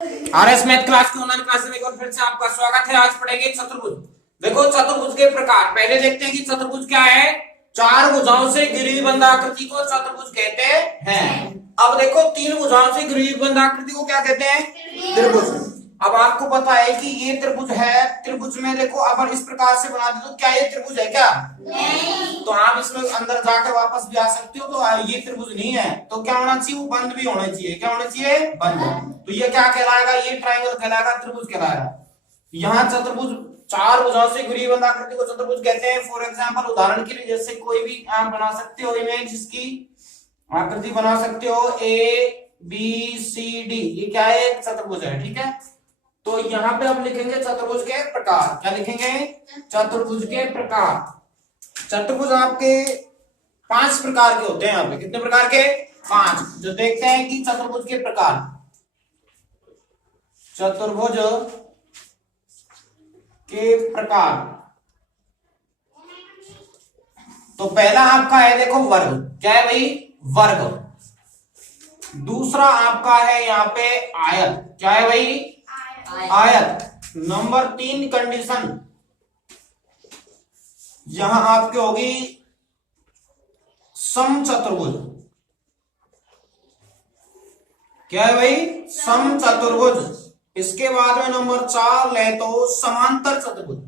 RS math class की online class में एक बार फिर से आपका स्वागत है। आज पढ़ेंगे चतुर्भुज। देखो चतुर्भुज के प्रकार पहले देखते हैं कि चतुर्भुज क्या है। चार भुजाओं से घिरी हुई बंद आकृति को चतुर्भुज कहते हैं। अब देखो तीन भुजाओं से घिरी हुई बंद आकृति को क्या कहते हैं? त्रिभुज। अब आपको पता है कि ये त्रिभुज है। त्रिभुज में देखो अगर इस प्रकार से बना दे तो क्या ये त्रिभुज है क्या? नहीं। तो आप इसमें अंदर जाकर वापस भी आ सकते हो। तो ये त्रिभुज नहीं है तो क्या होना चाहिए? वो बंद भी होना चाहिए। क्या होना चाहिए? बंद। तो ये क्या कहलाएगा? ये ट्रायंगल कहलाएगा, त्रिभुज कहलाएगा। यहाँ चतुर्भुज चार भुजाओं से घिरी बंद आकृति को चतुर्भुज कहते हैं। फॉर एग्जाम्पल उदाहरण के लिए जैसे कोई भी आप बना सकते हो इमेज, जिसकी आकृति बना सकते हो ए बी सी डी। ये क्या है? एक चतुर्भुज है। ठीक है, तो यहाँ पे हम लिखेंगे चतुर्भुज के प्रकार। क्या लिखेंगे? चतुर्भुज के प्रकार। चतुर्भुज आपके 5 प्रकार के होते हैं। यहाँ पे कितने प्रकार के? 5। जो देखते हैं कि चतुर्भुज के प्रकार। चतुर्भुज के प्रकार तो पहला आपका है देखो वर्ग। क्या है भाई? वर्ग। दूसरा आपका है यहाँ पे आयत। क्या है भाई? आयत। नंबर 3 कंडीशन यहां आपके होगी समचतुर्भुज। क्या है भाई? समचतुर्भुज। इसके बाद में नंबर 4 ले तो समांतर चतुर्भुज।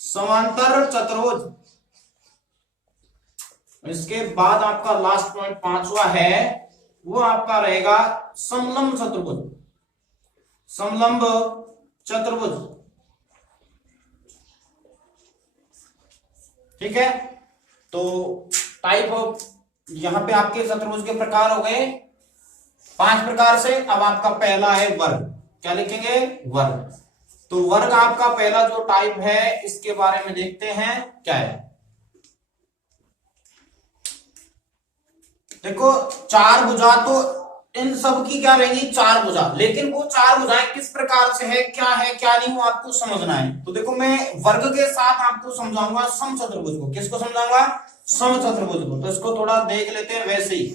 समांतर चतुर्भुज। इसके बाद आपका लास्ट पॉइंट 5वां है, वो आपका रहेगा समलंब चतुर्भुज। समलंब चतुर्भुज। ठीक है, तो टाइप ऑफ यहां पे आपके चतुर्भुज के प्रकार हो गए 5 प्रकार से। अब आपका पहला है वर्ग। क्या लिखेंगे? वर्ग। तो वर्ग आपका पहला जो टाइप है इसके बारे में देखते हैं क्या है। देखो चार भुजा, तो इन सब की क्या रहेगी? 4 भुजा। लेकिन वो 4 भुजाएं किस प्रकार से है, क्या नहीं, वो आपको समझना है। तो देखो मैं वर्ग के साथ आपको समझाऊंगा समचतुर्भुज को। किसको समझाऊंगा? समचतुर्भुज को। तो इसको थोड़ा देख लेते हैं वैसे ही।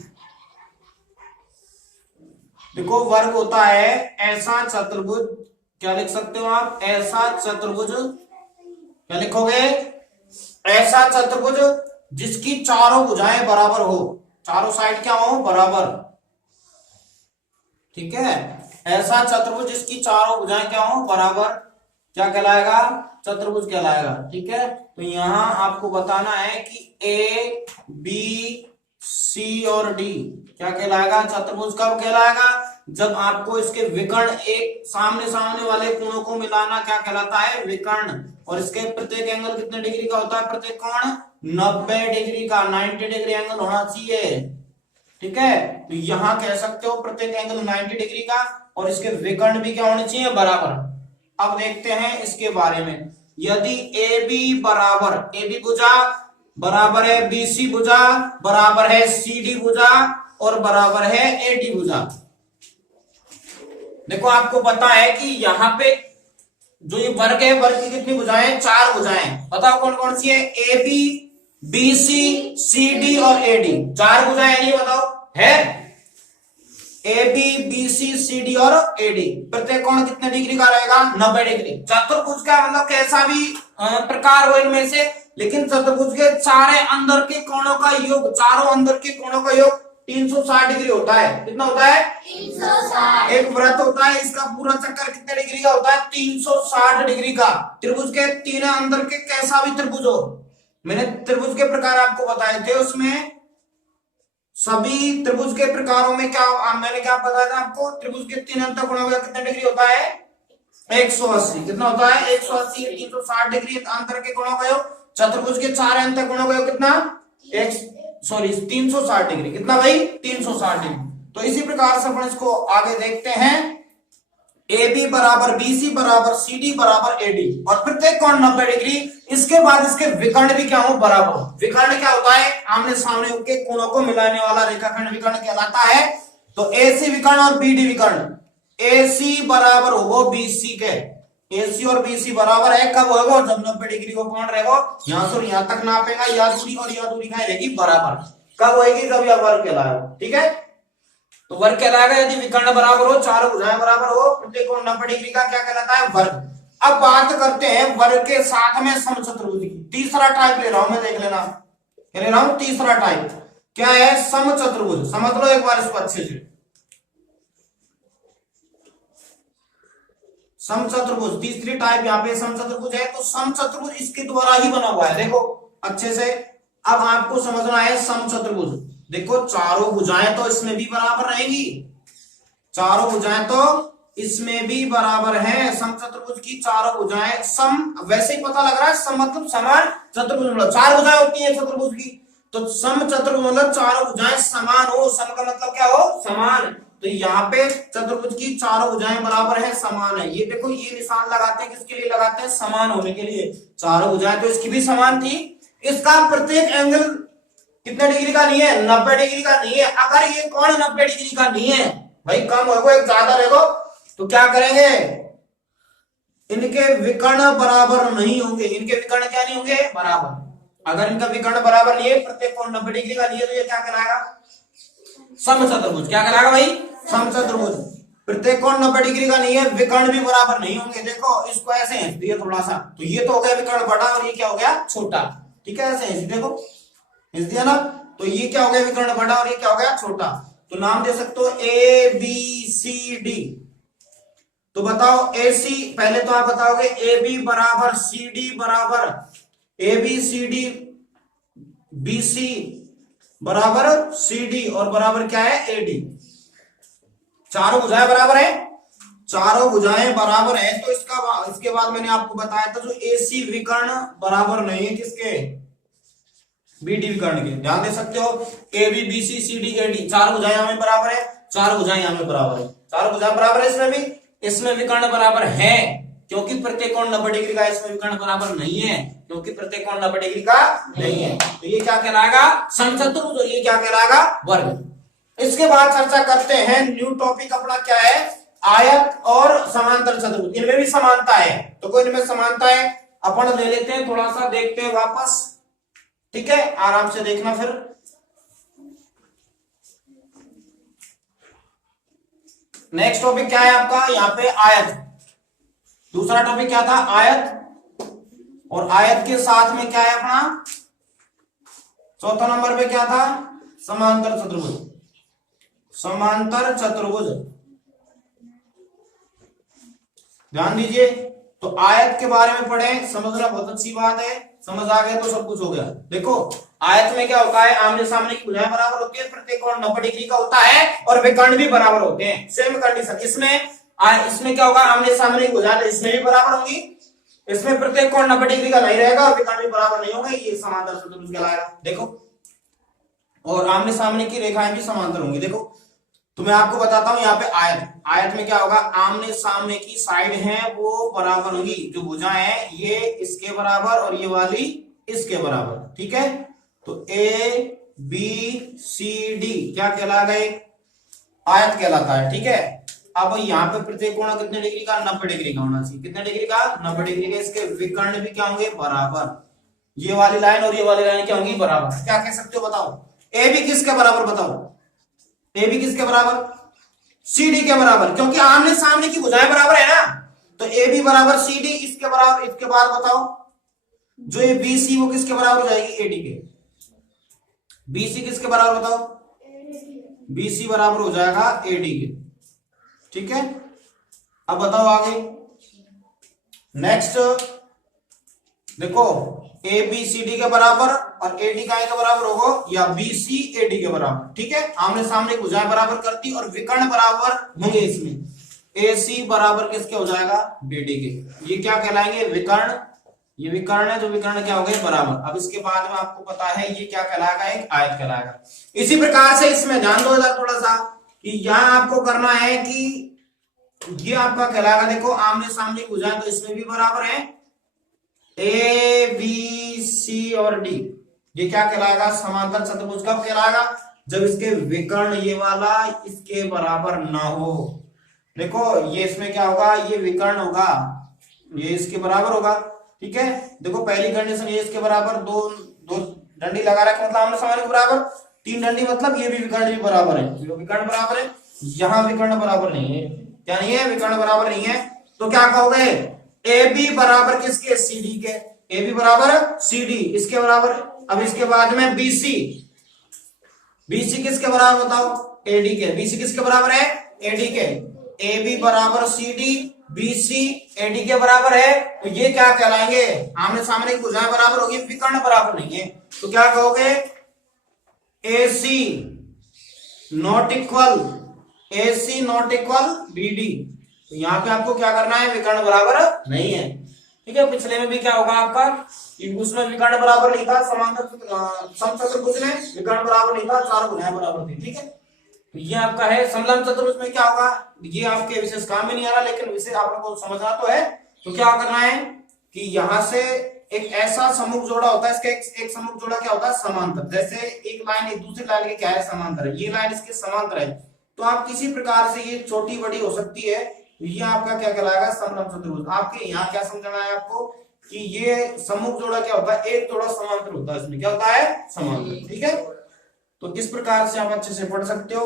देखो वर्ग होता है ऐसा चतुर्भुज। क्या लिख सकते हो आप? ऐसा चतुर्भुज। क्या लिखोगे? ऐसा चतुर्भुज जिसकी चारों भुजाएं बराबर हो। चारों साइड क्या हो? बराबर। ठीक है, ऐसा चतुर्भुज जिसकी चारों भुजाएं क्या हो? बराबर। क्या कहलाएगा? चतुर्भुज कहलाएगा। ठीक है, तो यहां आपको बताना है कि ए बी सी और डी क्या कहलाएगा? चतुर्भुज। कब कहलाएगा? जब आपको इसके विकर्ण एक सामने सामने वाले कोणों को मिलाना क्या कहलाता है? विकर्ण। और इसके प्रत्येक एंगल कितने डिग्री का होता है? प्रत्येक कोण 90 डिग्री का, 90 डिग्री एंगल होना चाहिए। ठीक है, तो यहां कह सकते हो प्रत्येक एंगल 90 डिग्री का, और इसके विकर्ण भी क्या होने चाहिए? बराबर। अब देखते हैं इसके बारे में। यदि ए बी बराबर, ए बी भुजा बराबर है बी सी भुजा, बराबर है सी डी भुजा, और बराबर है ए डी भुजा। देखो आपको पता है कि यहाँ पे जो ये वर्ग है, वर्ग की कितनी भुजाएं? 4 भुजाएं। बताओ कौन कौन सी है? A B, B C D और ए डी। 4 भुजाएं है, नहीं बताओ है? A B C C D और ए डी। प्रत्येक कोण कितने डिग्री का रहेगा? 90 डिग्री। चतुर्भुज का मतलब कैसा भी प्रकार हो इनमें से, लेकिन चतुर्भुज के सारे अंदर के कोणों का योग, चारों अंदर के कोणों का योग 360 डिग्री होता है। कितना होता है? 360। एक वृत्त होता है, इसका पूरा चक्कर कितने डिग्री का होता है? 360 डिग्री का। त्रिभुज के तीनों अंदर के कैसा भी त्रिभुज हो, मैंने त्रिभुज के प्रकार आपको बताए थे, उसमें सभी त्रिभुज के प्रकारों में क्या मैंने क्या बताया था आपको? त्रिभुज के 3 अंतर कोणों का कितने डिग्री होता है? 180। कितना होता है? 180। 360 डिग्री अंतर के कोणों का योग। चतुर्भुज के 4 अंतर कोणों का योग कितना? 360 डिग्री। कितना भाई? 360 डिग्री। तो इसी प्रकार से अपन इसको आगे देखते हैं। ए बी बराबर बी सी बराबर सी डी बराबर ए डी, और प्रत्येक कोण 90 डिग्री। इसके बाद इसके विकर्ण भी क्या हो? बराबर। विकर्ण क्या होता है? आमने सामने के कोणों को मिलाने वाला रेखाखंड विकर्ण कहलाता है। तो ए सी विकर्ण और बी डी विकर्ण। ए सी बराबर हो बी सी के। ए सी और बी सी बराबर है कब होगा? जब 90 डिग्री को कोण रहेगा, यहां से यहां तक नापेगा, यह दूरी और यह दूरी क्या रहेगी? बराबर। कब होगी? जब यह वर्ग कहलाएगा। ठीक है, तो वर्ग कहलाएगा यदि विकर्ण बराबर हो, चारों भुजाएं बराबर हो, प्रत्येक कोण 90 डिग्री का क्या कहलाता है? वर्ग। अब बात करते हैं वर्ग के साथ में समचतुर्भुज की। तीसरा टाइप ले रहा हूं मैं, देख लेना क्या ले रहा हूं। तीसरा टाइप क्या है? समचतुर्भुज। समझ लो एक बार इसको अच्छे से। समचतुर्भुज तीसरी टाइप यहाँ पे समचतुर्भुज है। तो समचतुर्भुज इसके द्वारा ही बना हुआ है, देखो अच्छे से। अब आपको समझना है समचतुर्भुज। देखो चारों भुजाएं तो इसमें भी बराबर रहेंगी, चारों भुजाएं तो इसमें भी बराबर है। समचतुर्भुज की चारों भुजाएं सम, वैसे ही पता लग रहा है सम मतलब समान, चतुर्भुज मतलब चार भुजाएं होती हैं चतुर्भुज की। तो समचतुर्भुज मतलब चारों भुजाएं समान हो। सम का मतलब क्या हो? समान। तो यहाँ पे चतुर्भुज की चारों भुजाएं बराबर है, समान है। ये देखो ये निशान लगाते हैं, किसके लिए लगाते हैं? समान होने के लिए। चारों भुजाएं तो इसकी भी समान थी। इसका प्रत्येक एंगल कितने डिग्री का नहीं है? 90 डिग्री का नहीं है। अगर ये कोण 90 डिग्री का नहीं है भाई, कम होगा एक ज्यादा रहेगा, तो क्या करेंगे? इनके विकर्ण बराबर नहीं होंगे। इनके विकर्ण क्या नहीं होंगे? बराबर। अगर इनका विकर्ण बराबर नहीं है, प्रत्येक कोण 90 डिग्री का नहीं है, तो ये क्या कहलाएगा? समचतुर्भुज। क्या कहलाएगा भाई? समचतुर्भुज। प्रत्येक कोण 90 डिग्री का नहीं है, विकर्ण भी बराबर नहीं होंगे। देखो इसको ऐसे खींच दिया थोड़ा सा, तो ये तो हो गया विकर्ण बड़ा और ये क्या हो गया? छोटा। ठीक है, ऐसे देखो खींच दिया ना, तो ये क्या हो गया? विकर्ण बड़ा और ये क्या हो गया? छोटा। तो नाम दे सकते हो ए बी सी डी। तो बताओ ए सी, पहले तो आप बताओगे ए बी बराबर सी डी बराबर, A B C D B C बराबर सी डी और बराबर क्या है? A D. चारों भुजाएं बराबर है, चारों भुजाएं बराबर है। तो इसके बाद मैंने आपको बताया था जो ए सी विकर्ण बराबर नहीं है किसके? बी डी विकर्ण के। ध्यान दे सकते हो A B B C C D A D, चार भुजाएं यहां में बराबर है, चार भुजाएं यहां में बराबर है, चार भुजाएं बराबर है। इसमें भी, इसमें विकर्ण बराबर है क्योंकि प्रत्येक कोण 90 डिग्री का। इसमें विकर्ण बराबर नहीं है क्योंकि प्रत्येक कोण 90 डिग्री का नहीं है। तो ये क्या कहलाएगा? समचतुर्भुज। और ये क्या कहलाएगा? वर्ग। इसके बाद चर्चा करते हैं, न्यू टॉपिक अपना क्या है? आयत और समांतर चतुर्भुज। इनमें भी समानता है, तो कोई इनमें समानता है अपन ले लेते हैं, थोड़ा सा देखते हैं वापस। ठीक है, आराम से देखना। फिर नेक्स्ट टॉपिक क्या है आपका? यहाँ पे आयत। दूसरा टॉपिक क्या था? आयत। और आयत के साथ में क्या है अपना? चौथा नंबर पे क्या था? समांतर चतुर्भुज। समांतर चतुर्भुज। ध्यान दीजिए, तो आयत के बारे में पढ़े, समझना बहुत अच्छी बात है। समझ आ गया तो सब कुछ हो गया। देखो आयत में क्या होता है? आमने सामने की भुजाएं बराबर होती है, प्रत्येक कोण 90 डिग्री का होता है और विकर्ण भी बराबर होते हैं। सेम कंडीशन इसमें क्या होगा? आमने सामने की भुजाएं इसमें भी बराबर होंगी, इसमें प्रत्येक कोण 90 डिग्री का नहीं रहेगा और विकर्ण भी बराबर नहीं होंगे। ये समांतर चतुर्भुज कहलाएगा। देखो, और आमने सामने की रेखाएं भी समांतर होंगी। देखो तो मैं आपको बताता हूं, यहाँ पे आयत में क्या होगा? आमने सामने की साइड है वो बराबर होंगी। जो भुजाएं हैं ये इसके बराबर और ये वाली इसके बराबर। ठीक है, तो ए बी सी डी क्या कहलाएगा? आयत कहलाता है। ठीक है, अब यहाँ पे प्रत्येक कोण कितने डिग्री का? 90 डिग्री का होना चाहिए। कितने डिग्री का? 90 डिग्री का। इसके विकर्ण भी क्या होंगे? बराबर। ये वाली लाइन और ये वाली लाइन क्या होंगी? बराबर। क्या कह सकते हो बताओ? ए बी किसके बराबर? बताओ ए बी किसके बराबर? सी डी के बराबर, क्योंकि आमने सामने की भुजाएं बराबर है ना। तो ए बी बराबर सी डी, इसके बराबर। इसके बाद बताओ जो ये बी सी वो किसके बराबर हो जाएगी? ए डी के। बी सी किसके बराबर बताओ? बी सी बराबर हो जाएगा ए डी के। ठीक है, अब बताओ आगे। नेक्स्ट देखो, ए बी सी डी के बराबर और ए डी का के बराबर होगा, या बी सी ए डी के बराबर। ठीक है, आमने सामने भुजाएं बराबर करती और विकर्ण बराबर होंगे। इसमें ए सी बराबर किसके हो जाएगा? बी डी के। ये क्या कहलाएंगे? विकर्ण। ये विकर्ण है, जो विकर्ण क्या हो गए? बराबर। अब इसके बाद में आपको पता है ये क्या कहलाएगा? एक आयत कहलाएगा। इसी प्रकार से इसमें ध्यान दो इधर थोड़ा सा, कि यहां आपको करना है कि ये आपका कहलाएगा। देखो आमने सामने भुजाएं तो इसमें भी बराबर है, ए बी सी और डी। ये क्या कहलाएगा? समांतर चतुर्भुज। कब कहलाएगा? जब इसके विकर्ण ये वाला इसके बराबर ना हो। देखो ये इसमें क्या होगा? ये विकर्ण होगा, ये इसके बराबर होगा। ठीक है, देखो पहली कंडीशन ये इसके बराबर, दो दो डंडी लगा रखे मतलब आमने सामने के बराबर। तीन डंडी मतलब ये भी विकर्ण भी बराबर है, विकर्ण बराबर है, यहाँ विकर्ण बराबर नहीं है, क्या नहीं है, विकर्ण बराबर नहीं है। तो क्या कहोगे, ए बी बराबर किसके, सी डी के, ए बी बराबर सी डी इसके बराबर। अब इसके बाद में बीसी, बीसी किसके बराबर बताओ, एडी के, बीसी किसके बराबर है, एडी के, ए बी बराबर सी डी, बीसी एडी के बराबर है। तो ये क्या कहलाएंगे, आमने सामने की भुजाएं बराबर होगी, विकर्ण बराबर नहीं है। तो क्या कहोगे, AC not equal, AC not equal BD। तो यहाँ पे आपको क्या करना है, विकर्ण बराबर नहीं है, ठीक है। पिछले में भी क्या होगा आपका, उसमें विकर्ण बराबर नहीं था, समांतर समचतुर्भुज में विकर्ण बराबर नहीं था, चार भुजाएं बराबर थी, ठीक है। तो ये आपका है समलंब चतुर्भुज में क्या होगा, ये आपके विशेष काम में नहीं आ रहा, लेकिन विषय आप लोगों को समझना तो है। तो क्या करना है कि यहां से एक ऐसा सम्मुख जोड़ा होता है, इसका एक सम्मुख जोड़ा क्या होता है, समांतर। जैसे एक लाइन एक दूसरी लाइन के क्या है, समांतर है, ये लाइन इसके समांतर है। तो आप किसी प्रकार से ये छोटी बड़ी हो सकती है, तो ये आपका क्या कहलाएगा, समलंब चतुर्भुज। आपके यहाँ क्या समझना है आपको कि ये सम्मुख जोड़ा क्या होता है, एक जोड़ा समांतर होता है, इसमें क्या होता है, समांतर, ठीक है। तो इस प्रकार से आप अच्छे से पढ़ सकते हो।